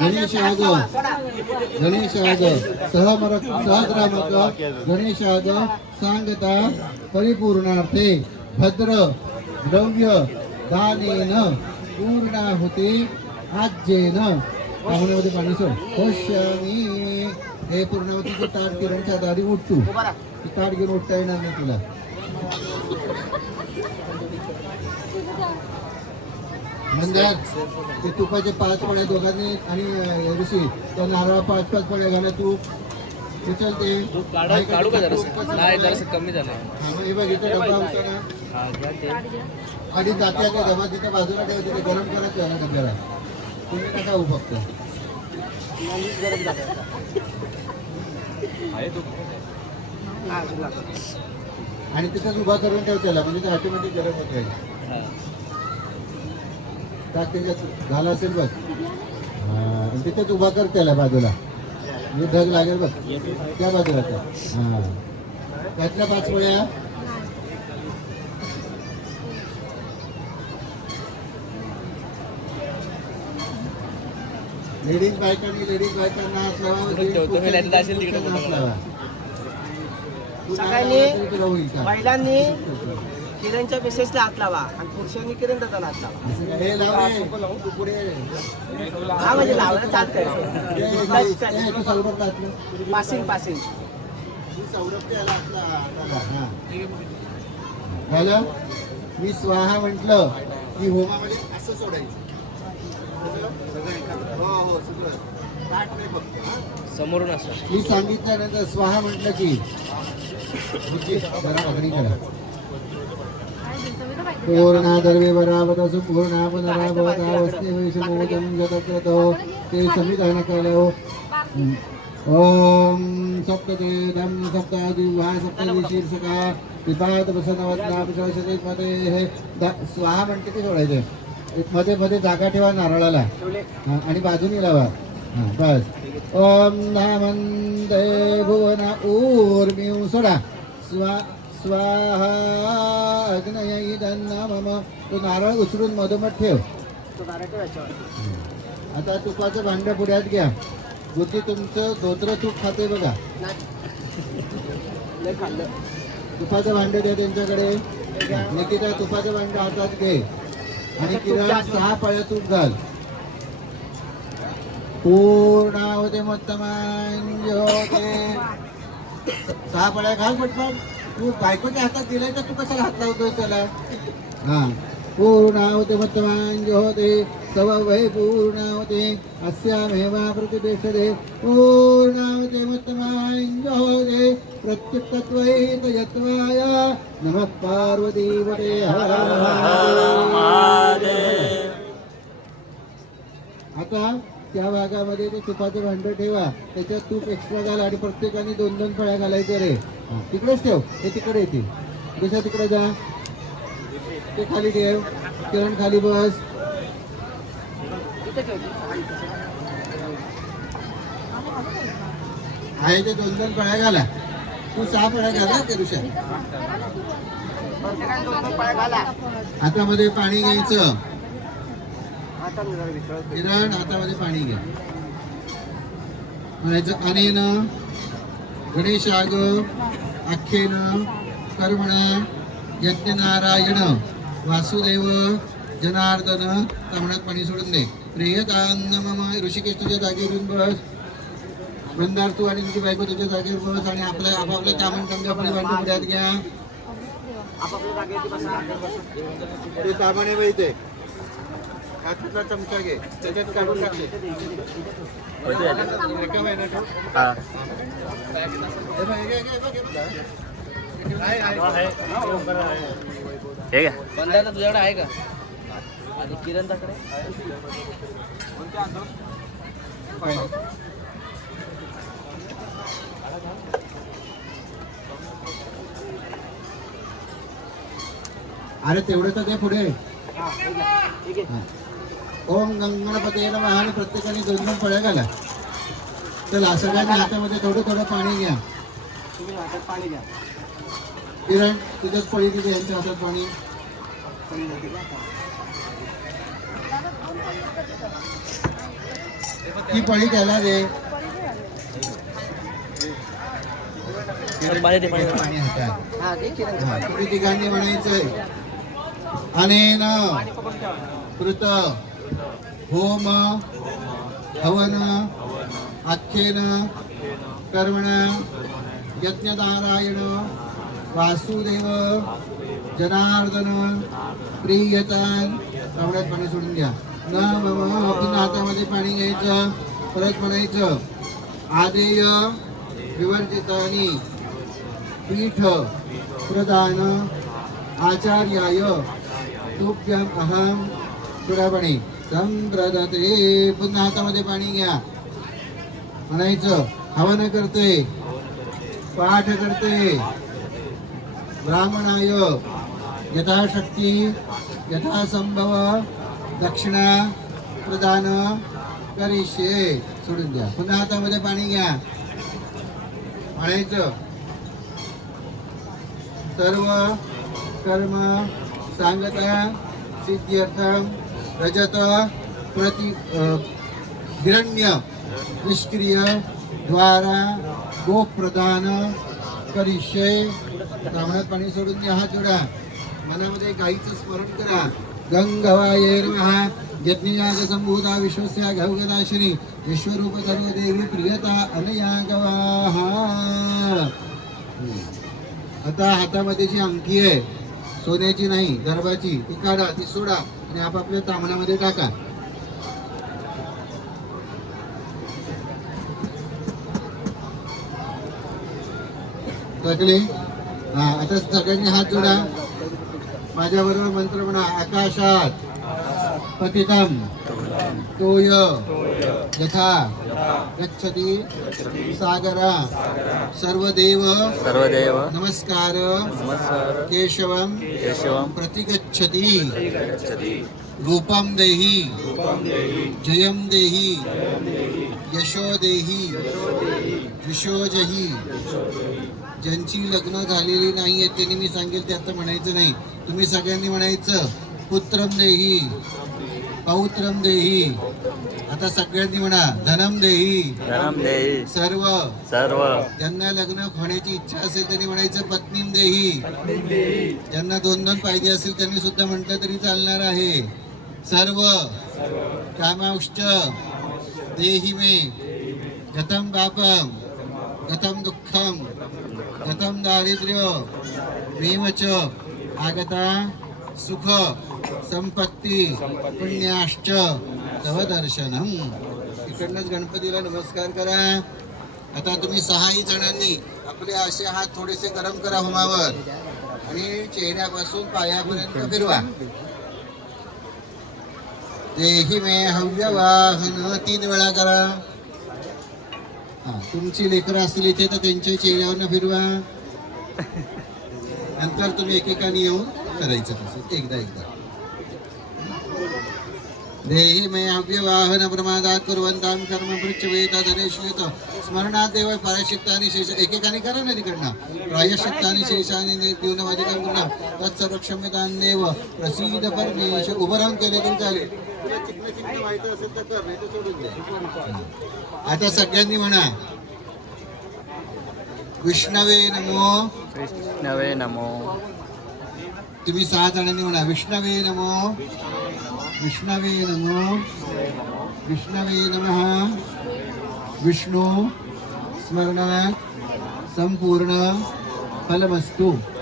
गणेशाद गणेशाद सहस्रामक गणेशाद सांगता परिपूर्णार्थे भद्र द्रव्य दानेन पूर्णाहुती आज्येन पाहुण्यामध्ये पाणी सोड होश्यामी हे पूर्णावतीचं ताट किरणच्या दारी उठतो ताट घेऊन उठता येणार नाही तुला म्हणजे ते तुपाचे 5 पड्या दोघांनी आणि ऋषी त्या नारळा 5 पड्या घाला तू उचल ते काढू का जरासं कमी झालं हे बघ इथे डबा होता ना आधी जात्या त्या डबा तिथे बाजूला ठेवते ते गरम करत ना डब्याला तुम्ही नका होऊ फक्त आणि तिथेच उभा करून ठेव त्याला म्हणजे ते ऑटोमॅटिक गरम होत राहील त्याच्यात झाला असेल बघ तिथेच उभा कर त्याला बाजूला म्हणजे ढग लागेल बघ त्या बाजूला हा त्यातल्या 5 पोळ्या लेडीज बायकांना महिलांनी किरणच्या मिसेसला हात लावा आणि पुरुषांनी किरण दादाला हात लावा हा म्हणजे लावायला चालत पासिंग झालं मी स्वाहा म्हटलं की होमामध्ये असं सोडायचं समोरून असं मी सांगितल्यानंतर स्वाहा म्हटलं की पूर्णादर्वे वरावतसु पूर्णा पुनरावतावस्ते वैष्णवोजं जगत्रतो ते संविधानकालयो ओम सप्ततेदं सप्तादिव्या सप्तशीर्षका पिपात प्रसन्नवदना प्रशस्तेमध्ये हे स्वाहा म्हणते ते सोडायचे मध्ये मध्ये जागा ठेवा नारळाला आणि बाजूनी लावा बस ओम नामंदे भुवना ऊर्मिं सोडा स्वाहा अग्नय इदन्ना मम तो नारळ उचलून मधोमध ठेव आता तुपाचं भांड पुढ्यात घ्या बुद्धी तुमचं धोत्र तूप खाते बघा तुपाचं भांड द्या त्यांच्याकडे निकिता तुपाचं भांड हातात घे आणि किरण 6 पळ्या तूप घाल पूर्णावते मत्तमांजोते 6 पळ्या घाल पटपट तू बायकोच्या हातात दिलाय तर तू कशाला हात लावतोय त्याला हा पूर्णावते मत्तमांजोते सववै पूर्णावते अस्यामेवा प्रतिष्ठते पूर्णावते मत्तमांजोते प्रत्युत्तत्वैत यत्वाय नमः पार्वतीपते हर आता त्या भागामध्ये ते तुपाचं भांड ठेवा त्याच्यात तूप एक्स्ट्रा घाल आणि प्रत्येकाने 2-2 फळ्या घालायचे रे तिकडेच ठेव ते तिकडे येतील दुसऱ्या तिकडे जा ते खाली ठेव किरण खाली बस आहे ते 2-2 फळ्या घाला तू 6 फळ्या घाला ते ऋषा हातामध्ये पाणी घ्यायचं किरण हातामध्ये पाणी घ्या म्हणायचं अनेन गणेशाग आख्येन कर्मण यज्ञनारायण वासुदेव जनार्दन तामणात पाणी सोडून दे प्रियतान्न मम ऋषिकेश तुझ्या जागेवरून बस बंदार तू आणि तुझी बायको तुझ्या जागेवर बस आणि आपल्या आपापल्या तामण टंगापणे भांडे पुढ्यात घ्या ते तामणे वैते हातातला चमचा घे त्याच्यात काढून टाकले हे का बंधारा तुझ्याकडे आहे का आणि किरण ताकडे अरे तेवढं तर ते पुढे ओम गंगणपते नमः आणि प्रत्येकाने 2-2 फळ्या घाला चला सगळ्यांनी हातामध्ये थोडं पाणी घ्या तुम्ही हातात पाणी घ्या किरण तुझ्याच पळी तिथे यांच्या हातात पाणी ती पळी त्याला दे. पाणी हातात. हा ते किरण हा, तुम्ही तिघांनी म्हणायचंय. अनेन कृत होम हवन आख्येन कर्मण यज्ञनारायण वासुदेव जनार्दन प्रियतान. तांबड्यात पाणी सोडून घ्या. न मम पुन्हा हातामध्ये पाणी घ्यायचं. परत म्हणायचं आदेय विवर्जितानि पीठ प्रदान आचार्याय तुभ्यम अहम सुरापणे संप्रदते. पुन्हा हातामध्ये पाणी घ्या. म्हणायचं हवन करते, पाठ करते, ब्राह्मणाय यथाशक्ती यथासंभव दक्षिणा प्रदान करिष्ये. सोडून द्या. पुन्हा हातामध्ये पाणी घ्या. म्हणायचं सर्व कर्म सांगता सिद्ध्यर्थम रजत प्रति हिरण्य निष्क्रिय द्वारा गोप्रदान करिष्ये. तांबड्यात पाणी सोडून द्या. हात जोडा. मनामध्ये गाईचं स्मरण करा. गंगवाये नमः. यज्ञयाग संभूता विश्वस्या घौगदाशिनी विश्वरूप सर्वदेवी प्रियता अनया गवाः. आता हातामध्ये जी अंगठी आहे सोन्याची नाही गर्भाची, ती काढा, ती सोडा आणि आपापल्या तांबण्यामध्ये टाका. टाकले. हा, आता सगळ्यांनी हात जोडा. माझ्या बरोबर मंत्र म्हणा. आकाशात पतितम तोय यथा गच्छति सागरा सर्वदेव नमस्कार केशवम प्रतिगच्छति रूपम देहि जयम देहि यशो देहि विशोजहि. ज्यांची लग्न झालेली नाही आहेत त्यांनी मी सांगेल ते आता म्हणायचं नाही. तुम्ही सगळ्यांनी म्हणायचं पुत्रम देहि पौत्रम देहि. आता सगळ्यांनी म्हणा धनम देहि सर्व. ज्यांना लग्न होण्याची इच्छा असेल त्यांनी म्हणायचं पत्नीम देहि. ज्यांना 2-2 पाहिजे असेल त्यांनी सुद्धा म्हटलं तरी चालणार आहे. सर्व कामांश्च देहि मे गतम पापम गतम दुःखम गतम दारिद्र्य मेवच आगता सुख संपत्ती पुण्याश्च तव दर्शनम. इकडनंच गणपतीला नमस्कार करा. आता तुम्ही 6 जणांनी आपले असे हात थोडेसे गरम करा होमावर आणि चेहऱ्यापासून पायापर्यंत फिरवा. देहि मे हव्य वाहन 3 वेळा करा. तुमची लेकरं असतील इथे तर त्यांच्या चेहऱ्यावर फिरवा. नंतर तुम्ही एकेकाने येऊन करायचं तसं एकदा. देहि मे अव्यवाहन प्रमादात कुर्वन्तां कर्म पृच्छवेता धनेश्वेत स्मरणात देव प्रायश्चित्तानि शेष. एकेकाने करा ना तिकडनं. प्रायश्चित्तानि शेषानि देवनवादिकं पुन्हा तत्सर्वक्षम्यतां देव प्रसीद परमेश. उभं राहून केले तरी चालेल. तुला चिकन व्हायचं असेल तर कर, नाही तर सोडून दे. आता सगळ्यांनी म्हणा विष्णवे नमो. तुम्ही 6 जणांनी म्हणा विष्णवे नमो विष्णवे नमो विष्णवे नमः. विष्णू स्मरणात संपूर्ण फलमस्तु.